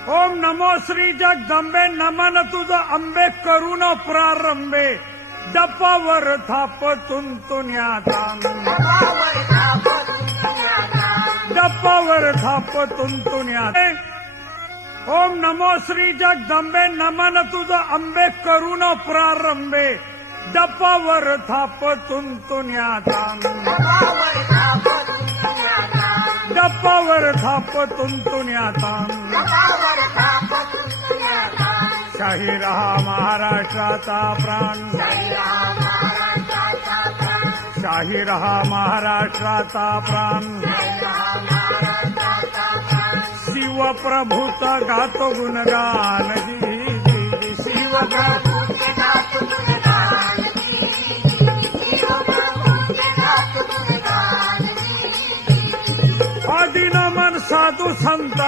ओम नमो श्री जगदंबे नमन तुझ अंबे करून प्रारंभे डपावर थाप तुंतुन्याचा डपावर थाप तुंतुन्याचा ओम नमो श्री जगदंबे नमन तुझ अंबे करून प्रारंभे डपावर थाप तुंतुन्याचा डपावर थाप तुंतुन्याचा शाही रहा महाराष्ट्राचा प्राण शाही रहा महाराष्ट्राचा प्राण शिवप्रभूचा गातो गुणगान शिवप्रभूचे गातो गुणगान आदिनमन साधू संत